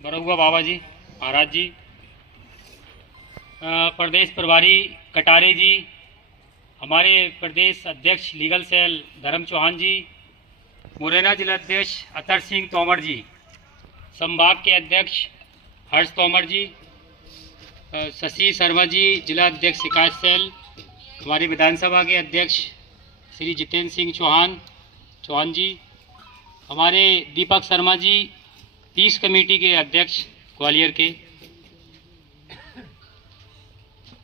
बरहुआ बाबा जी महाराज जी, प्रदेश प्रभारी कटारे जी, हमारे प्रदेश अध्यक्ष लीगल सेल धर्म चौहान जी, मुरैना जिला अध्यक्ष अतर सिंह तोमर जी, संभाग के अध्यक्ष हर्ष तोमर जी, शशि शर्मा जी जिला अध्यक्ष शिकायत सेल, हमारे विधानसभा के अध्यक्ष श्री जितेंद्र सिंह चौहान जी, हमारे दीपक शर्मा जी पीस कमेटी के अध्यक्ष ग्वालियर के,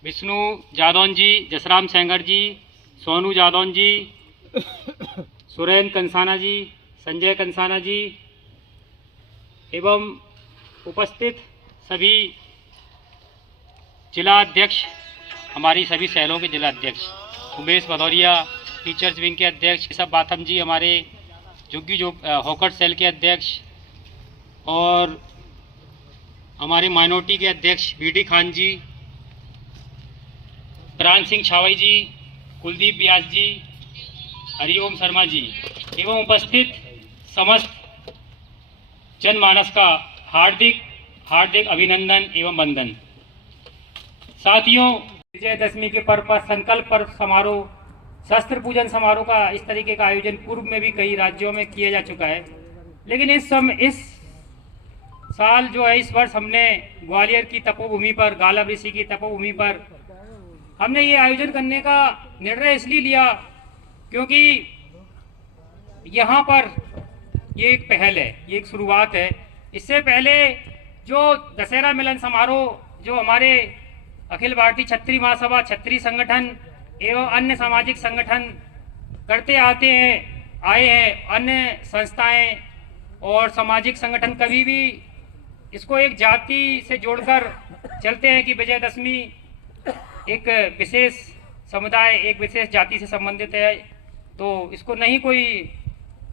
विष्णु जादौन जी, जसराम सेंगर जी, सोनू जादौन जी, सुरेंद्र कंसाना जी, संजय कंसाना जी एवं उपस्थित सभी जिला अध्यक्ष, हमारी सभी शहरों के जिला अध्यक्ष, उमेश भदौरिया टीचर्स विंग के अध्यक्ष, सब बाथम जी हमारे झुग्गी हॉकर सेल के अध्यक्ष, और हमारे माइनॉरिटी के अध्यक्ष बीडी खान जी, प्राण सिंह छावई जी, कुलदीप व्यास जी, हरिओम शर्मा जी एवं उपस्थित समस्त जनमानस का हार्दिक हार्दिक अभिनंदन एवं वंदन। साथियों, विजयदशमी के पर्व पर संकल्प पर्व समारोह, शस्त्र पूजन समारोह का इस तरीके का आयोजन पूर्व में भी कई राज्यों में किया जा चुका है, लेकिन इस साल जो है, इस वर्ष हमने ग्वालियर की तपोभूमि पर, गालब ऋषि की तपोभूमि पर हमने ये आयोजन करने का निर्णय इसलिए लिया क्योंकि यहाँ पर ये एक पहल है, ये एक शुरुआत है। इससे पहले जो दशहरा मिलन समारोह जो हमारे अखिल भारतीय क्षत्रिय महासभा, क्षत्रिय संगठन एवं अन्य सामाजिक संगठन करते आए हैं, अन्य संस्थाएं और सामाजिक संगठन कभी भी इसको एक जाति से जोड़कर चलते हैं कि विजयदशमी एक विशेष समुदाय, एक विशेष जाति से संबंधित है, तो इसको कोई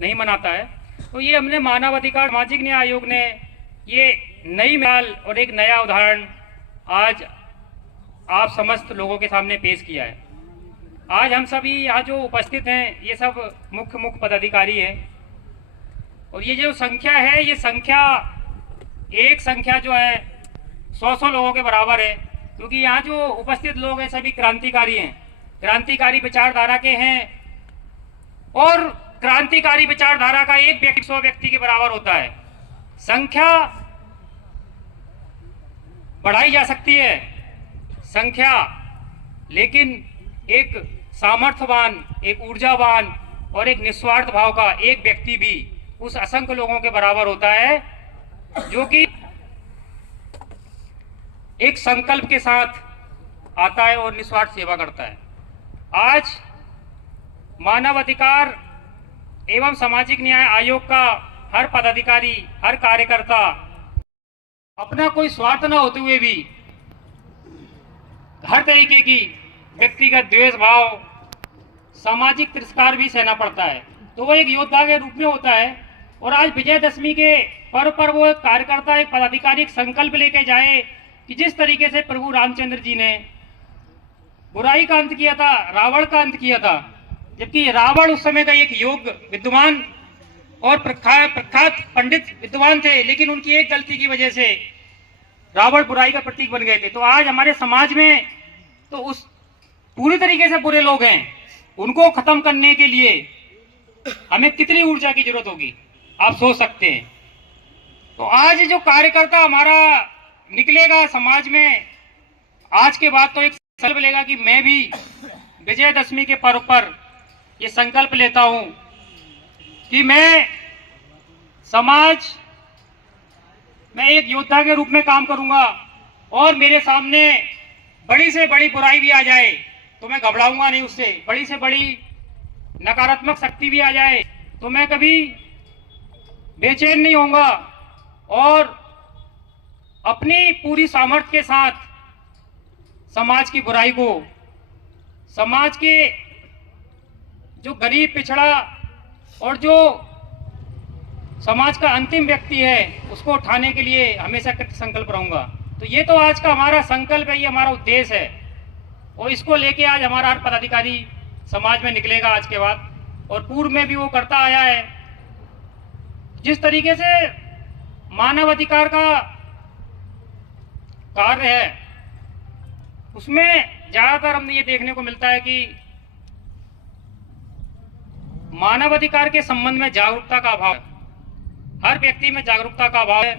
नहीं मनाता है। तो ये हमने मानव अधिकार सामाजिक न्याय आयोग ने ये नई मिसाल और एक नया उदाहरण आज आप समस्त लोगों के सामने पेश किया है। आज हम सभी यहाँ जो उपस्थित हैं, ये सब मुख्य पदाधिकारी हैं, और ये जो संख्या है, ये संख्या जो है 100 लोगों के बराबर है, क्योंकि यहाँ जो उपस्थित लोग हैं सभी क्रांतिकारी हैं, क्रांतिकारी विचारधारा के हैं, और क्रांतिकारी विचारधारा का एक व्यक्ति 100 व्यक्ति के बराबर होता है। संख्या बढ़ाई जा सकती है संख्या, लेकिन एक सामर्थ्यवान, एक ऊर्जावान और एक निस्वार्थ भाव का एक व्यक्ति भी उस असंख्य लोगों के बराबर होता है जो कि एक संकल्प के साथ आता है और निस्वार्थ सेवा करता है। आज मानव अधिकार एवं सामाजिक न्याय आयोग का हर पदाधिकारी, हर कार्यकर्ता अपना कोई स्वार्थ न होते हुए भी हर तरीके की व्यक्तिगत द्वेष भाव, सामाजिक तिरस्कार भी सहना पड़ता है, तो वो एक योद्धा के रूप में होता है। और आज विजयदशमी के पर्व पर वो एक कार्यकर्ता, एक पदाधिकारी एक संकल्प लेके जाए कि जिस तरीके से प्रभु रामचंद्र जी ने बुराई का अंत किया था, रावण का अंत किया था, जबकि रावण उस समय का एक योग्य विद्वान और प्रख्यात पंडित विद्वान थे, लेकिन उनकी एक गलती की वजह से रावण बुराई का प्रतीक बन गए थे। तो आज हमारे समाज में तो उस पूरी तरीके से बुरे लोग हैं, उनको खत्म करने के लिए हमें कितनी ऊर्जा की जरूरत होगी, आप सोच सकते हैं। तो आज जो कार्यकर्ता हमारा निकलेगा समाज में, आज के बाद तो एक संकल्प लेगा कि मैं भी विजयदशमी के पर्व पर ये संकल्प लेता हूं कि मैं समाज में एक योद्धा के रूप में काम करूंगा, और मेरे सामने बड़ी से बड़ी बुराई भी आ जाए तो मैं घबराऊंगा नहीं उससे, बड़ी से बड़ी नकारात्मक शक्ति भी आ जाए तो मैं कभी बेचैन नहीं होऊंगा, और अपनी पूरी सामर्थ्य के साथ समाज की बुराई को, समाज के जो गरीब, पिछड़ा और जो समाज का अंतिम व्यक्ति है उसको उठाने के लिए हमेशा कृत संकल्प रहूंगा। तो ये तो आज का हमारा संकल्प है, ये हमारा उद्देश्य है, और इसको लेके आज हमारा हर पदाधिकारी समाज में निकलेगा आज के बाद, और पूर्व में भी वो करता आया है। जिस तरीके से मानव अधिकार का कार्य है उसमें ज्यादातर हमने ये देखने को मिलता है कि मानव अधिकार के संबंध में जागरूकता का अभाव है। हर व्यक्ति में जागरूकता का अभाव है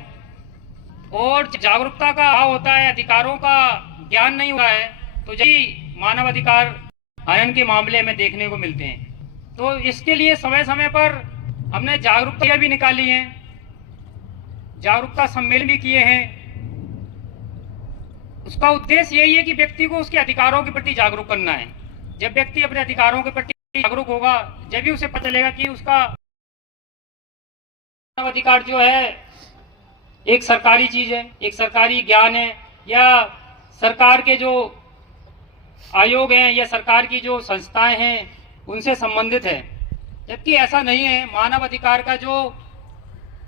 और जागरूकता का अभाव होता है, अधिकारों का ज्ञान नहीं हुआ है, तो यही मानव अधिकार हनन के मामले में देखने को मिलते हैं। तो इसके लिए समय समय पर हमने जागरूकता भी निकाली है, जागरूकता सम्मेलन भी किए हैं। उसका उद्देश्य यही है कि व्यक्ति को उसके अधिकारों के प्रति जागरूक करना है। जब व्यक्ति अपने अधिकारों के प्रति जागरूक होगा, जब भी उसे पता चलेगा कि उसका मानव अधिकार जो है एक सरकारी चीज है, एक सरकारी ज्ञान है, या सरकार के जो आयोग हैं या सरकार की जो संस्थाएं हैं उनसे संबंधित है। जबकि ऐसा नहीं है। मानव अधिकार का जो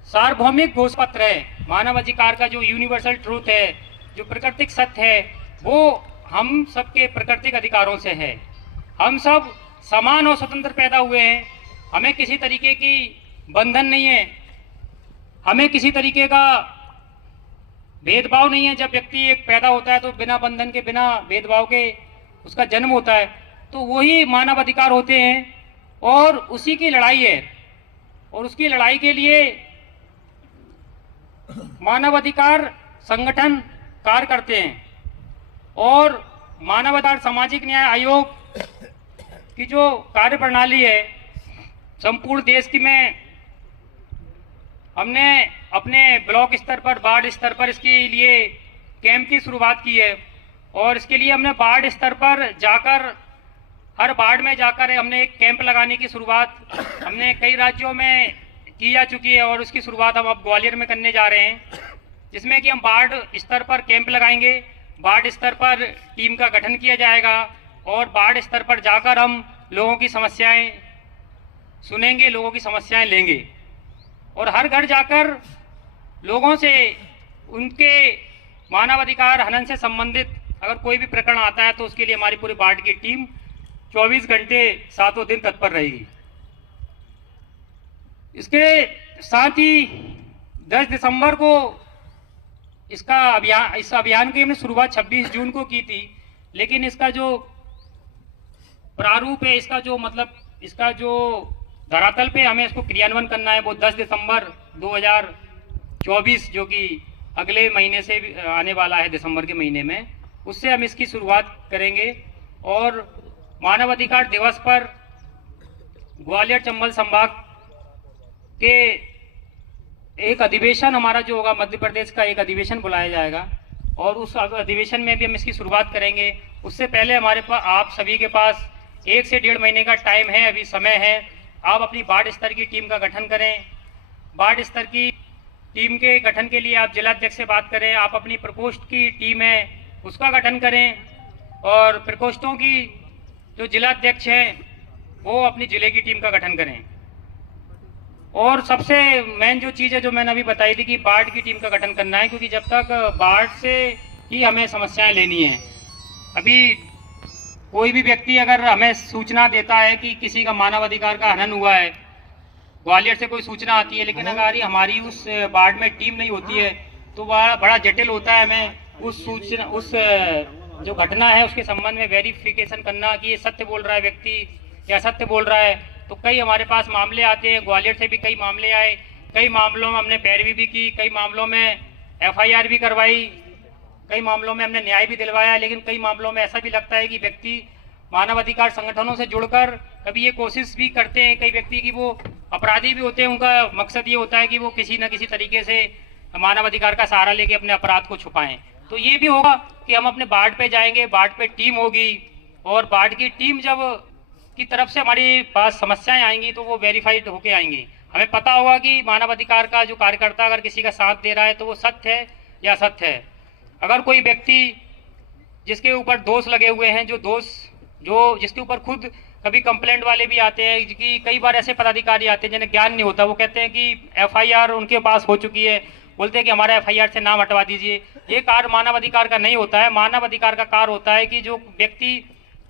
सार्वभौमिक घोषपत्र है, मानव अधिकार का जो यूनिवर्सल ट्रूथ है, जो प्राकृतिक सत्य है, वो हम सबके प्राकृतिक अधिकारों से है। हम सब समान और स्वतंत्र पैदा हुए हैं, हमें किसी तरीके की बंधन नहीं है, हमें किसी तरीके का भेदभाव नहीं है। जब व्यक्ति एक पैदा होता है तो बिना बंधन के, बिना भेदभाव के उसका जन्म होता है, तो वही मानव अधिकार होते हैं और उसी की लड़ाई है। और उसकी लड़ाई के लिए मानव अधिकार संगठन कार्य करते हैं और मानव अधिकार सामाजिक न्याय आयोग की जो कार्य प्रणाली है संपूर्ण देश की में हमने अपने ब्लॉक स्तर पर, वार्ड स्तर पर इसके लिए कैंप की शुरुआत की है। और इसके लिए हमने वार्ड स्तर पर जाकर, हर वार्ड में जाकर हमने एक कैंप लगाने की शुरुआत हमने कई राज्यों में की जा चुकी है और उसकी शुरुआत हम अब ग्वालियर में करने जा रहे हैं, जिसमें कि हम वार्ड स्तर पर कैंप लगाएंगे, वार्ड स्तर पर टीम का गठन किया जाएगा और वार्ड स्तर पर जाकर हम लोगों की समस्याएं सुनेंगे, लोगों की समस्याएं लेंगे और हर घर जाकर लोगों से उनके मानव अधिकार हनन से संबंधित अगर कोई भी प्रकरण आता है तो उसके लिए हमारी पूरी वार्ड की टीम 24 घंटे 7 दिन तत्पर रहेगी। इसके साथ ही 10 दिसंबर को इस अभियान की हमने शुरुआत 26 जून को की थी, लेकिन इसका जो प्रारूप है, इसका जो मतलब, इसका जो धरातल पे हमें इसको क्रियान्वयन करना है वो 10 दिसंबर 2024 जो कि अगले महीने से आने वाला है, दिसंबर के महीने में, उससे हम इसकी शुरुआत करेंगे। और मानव अधिकार दिवस पर ग्वालियर चंबल संभाग के एक अधिवेशन हमारा जो होगा, मध्य प्रदेश का एक अधिवेशन बुलाया जाएगा और उस अधिवेशन में भी हम इसकी शुरुआत करेंगे। उससे पहले हमारे पास, आप सभी के पास 1 से 1.5 महीने का टाइम है, अभी समय है। आप अपनी वार्ड स्तर की टीम का गठन करें। वार्ड स्तर की टीम के गठन के लिए आप जिलाध्यक्ष से बात करें, आप अपनी प्रकोष्ठ की टीम है उसका गठन करें और प्रकोष्ठों की जो जिलाध्यक्ष हैं वो अपनी जिले की टीम का गठन करें। और सबसे मेन जो चीज़ है जो मैंने अभी बताई थी कि वार्ड की टीम का गठन करना है, क्योंकि जब तक वार्ड से ही हमें समस्याएं लेनी है। अभी कोई भी व्यक्ति अगर हमें सूचना देता है कि किसी का मानव अधिकार का हनन हुआ है, ग्वालियर से कोई सूचना आती है, लेकिन अगर हमारी उस वार्ड में टीम नहीं होती है तो वह बड़ा जटिल होता है हमें उस सूचना, उस जो घटना है उसके संबंध में वेरिफिकेशन करना कि ये सत्य बोल रहा है व्यक्ति या सत्य बोल रहा है। तो कई हमारे पास मामले आते हैं, ग्वालियर से भी कई मामले आए, कई मामलों में हमने पैरवी भी की, कई मामलों में FIR भी करवाई, कई मामलों में हमने न्याय भी दिलवाया। लेकिन कई मामलों में ऐसा भी लगता है कि व्यक्ति मानव अधिकार संगठनों से जुड़कर कभी ये कोशिश भी करते हैं, कई व्यक्ति की वो अपराधी भी होते हैं, उनका मकसद ये होता है कि वो किसी न किसी तरीके से मानव अधिकार का सहारा लेके अपने अपराध को छुपाएं। तो ये भी होगा कि हम अपने वार्ड पे जाएंगे, वार्ड पे टीम होगी और वार्ड की टीम जब की तरफ से हमारे पास समस्याएं आएंगी तो वो वेरीफाइड होके आएंगी। हमें पता होगा कि मानव अधिकार का जो कार्यकर्ता अगर किसी का साथ दे रहा है तो वो सत्य है या असत्य है। अगर कोई व्यक्ति जिसके ऊपर दोष लगे हुए हैं, जो जिसके ऊपर खुद कभी कंप्लेंट वाले भी आते हैं, कि कई बार ऐसे पदाधिकारी आते हैं जिन्हें ज्ञान नहीं होता, वो कहते हैं कि FIR उनके पास हो चुकी है, बोलते हैं कि हमारा FIR से नाम हटवा दीजिए। ये कार्य मानव अधिकार का नहीं होता है। मानव अधिकार का कार्य होता है कि जो व्यक्ति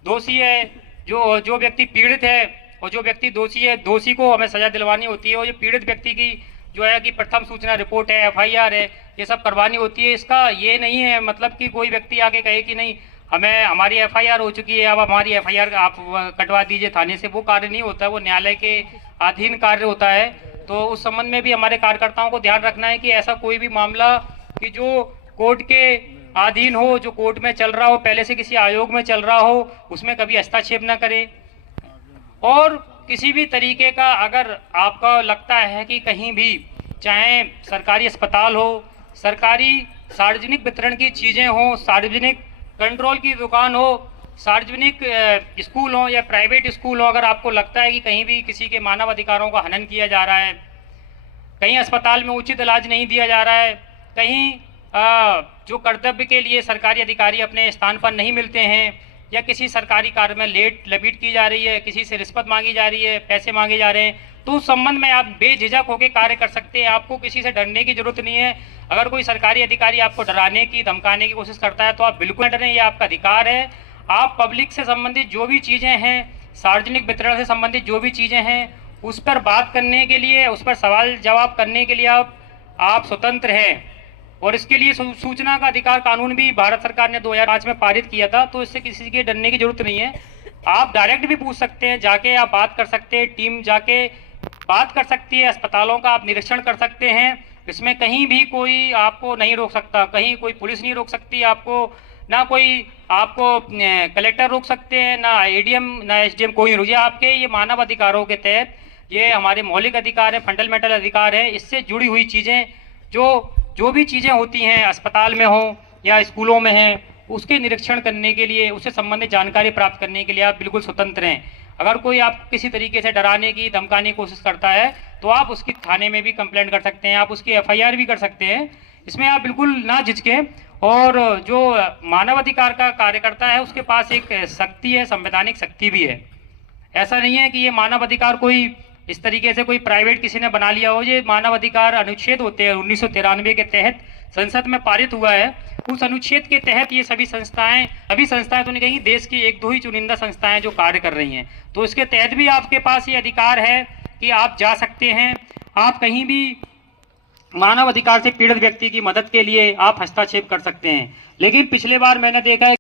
दोषी है, जो व्यक्ति पीड़ित है और जो व्यक्ति दोषी है, दोषी को हमें सजा दिलवानी होती है और जो पीड़ित व्यक्ति की जो है कि प्रथम सूचना रिपोर्ट है, एफआईआर है, ये सब करवानी होती है। इसका ये नहीं है मतलब कि कोई व्यक्ति आके कहे कि नहीं हमें हमारी एफआईआर हो चुकी है, अब हमारी एफआईआर आप कटवा दीजिए थाने से, वो कार्य नहीं होता है, वो न्यायालय के अधीन कार्य होता है। तो उस संबंध में भी हमारे कार्यकर्ताओं को ध्यान रखना है कि ऐसा कोई भी मामला कि जो कोर्ट के अधीन हो, जो कोर्ट में चल रहा हो, पहले से किसी आयोग में चल रहा हो, उसमें कभी हस्तक्षेप न करे। और किसी भी तरीके का अगर आपका लगता है कि कहीं भी, चाहे सरकारी अस्पताल हो, सरकारी सार्वजनिक वितरण की चीज़ें हों, सार्वजनिक कंट्रोल की दुकान हो, सार्वजनिक स्कूल हो या प्राइवेट स्कूल हो, अगर आपको लगता है कि कहीं भी किसी के मानव अधिकारों का हनन किया जा रहा है, कहीं अस्पताल में उचित इलाज नहीं दिया जा रहा है, कहीं जो कर्तव्य के लिए सरकारी अधिकारी अपने स्थान पर नहीं मिलते हैं, या किसी सरकारी कार्य में लेट लपीट की जा रही है, किसी से रिश्वत मांगी जा रही है, पैसे मांगे जा रहे हैं, तो उस संबंध में आप बेझिझक होकर कार्य कर सकते हैं। आपको किसी से डरने की जरूरत नहीं है। अगर कोई सरकारी अधिकारी आपको डराने की, धमकाने की कोशिश करता है तो आप बिल्कुल डरें, ये आपका अधिकार है। आप पब्लिक से संबंधित जो भी चीज़ें हैं, सार्वजनिक वितरण से संबंधित जो भी चीज़ें हैं, उस पर बात करने के लिए, उस पर सवाल जवाब करने के लिए आप स्वतंत्र हैं। और इसके लिए सूचना का अधिकार कानून भी भारत सरकार ने 2005 में पारित किया था, तो इससे किसी के डरने की जरूरत नहीं है। आप डायरेक्ट भी पूछ सकते हैं, जाके आप बात कर सकते हैं, टीम जाके बात कर सकती है, अस्पतालों का आप निरीक्षण कर सकते हैं। इसमें कहीं भी कोई आपको नहीं रोक सकता, कहीं कोई पुलिस नहीं रोक सकती आपको, ना कोई आपको कलेक्टर रोक सकते हैं, ना एडीएम ना एसडीएम, कोई नहीं रोक। आपके ये मानव अधिकारों के तहत, ये हमारे मौलिक अधिकार है, फंडामेंटल अधिकार है। इससे जुड़ी हुई चीज़ें जो भी चीज़ें होती हैं अस्पताल में हो या स्कूलों में हैं, उसके निरीक्षण करने के लिए, उससे संबंधित जानकारी प्राप्त करने के लिए आप बिल्कुल स्वतंत्र हैं। अगर कोई आप किसी तरीके से डराने की, धमकाने की कोशिश करता है तो आप उसकी थाने में भी कंप्लेंट कर सकते हैं, आप उसकी एफआईआर भी कर सकते हैं। इसमें आप बिल्कुल ना झिझकें। और जो मानवाधिकार का कार्यकर्ता है उसके पास एक शक्ति है, संवैधानिक शक्ति भी है। ऐसा नहीं है कि ये मानवाधिकार कोई इस तरीके से कोई प्राइवेट किसी ने बना लिया हो। ये मानवाधिकार अनुच्छेद होते हैं 1993 के तहत संसद में पारित हुआ है। उस अनुच्छेद के तहत ये सभी संस्थाएं तो नहीं कहीं, देश की एक दो ही चुनिंदा संस्थाएं जो कार्य कर रही हैं, तो इसके तहत भी आपके पास ये अधिकार है कि आप जा सकते हैं। आप कहीं भी मानव अधिकार से पीड़ित व्यक्ति की मदद के लिए आप हस्तक्षेप कर सकते हैं। लेकिन पिछले बार मैंने देखा है